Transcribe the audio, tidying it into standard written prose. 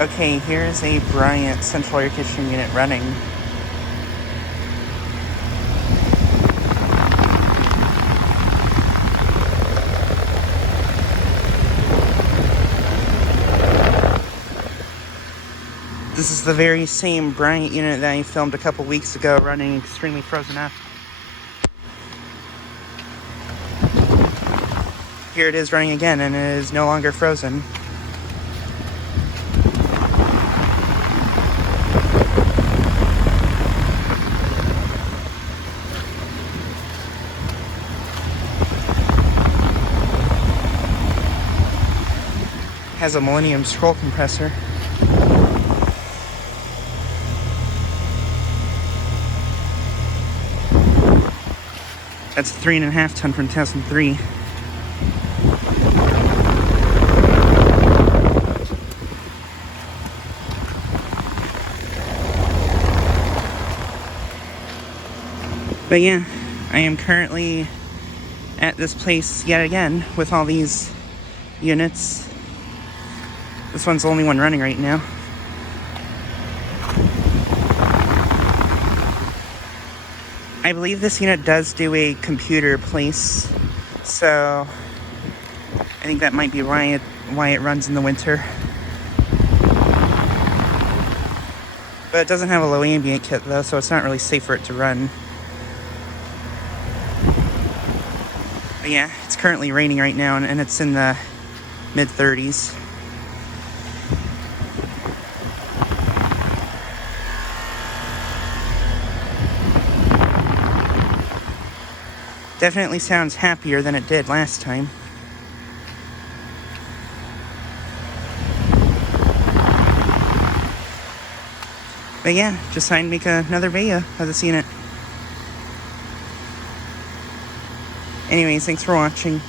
Okay, here's a Bryant central air conditioning unit running. This is the very same Bryant unit that I filmed a couple weeks ago running extremely frozen up. Here it is running again, and it is no longer frozen. Has a Millennium scroll compressor. That's 3.5 ton from 2003. But yeah, I am currently at this place yet again with all these units. This one's the only one running right now. I believe this unit does do a computer place, so I think that might be why it runs in the winter. But it doesn't have a low ambient kit though, so it's not really safe for it to run. But yeah, it's currently raining right now, and it's in the mid-30s. Definitely sounds happier than it did last time. But yeah, just trying to make another video of this unit. Anyways, thanks for watching.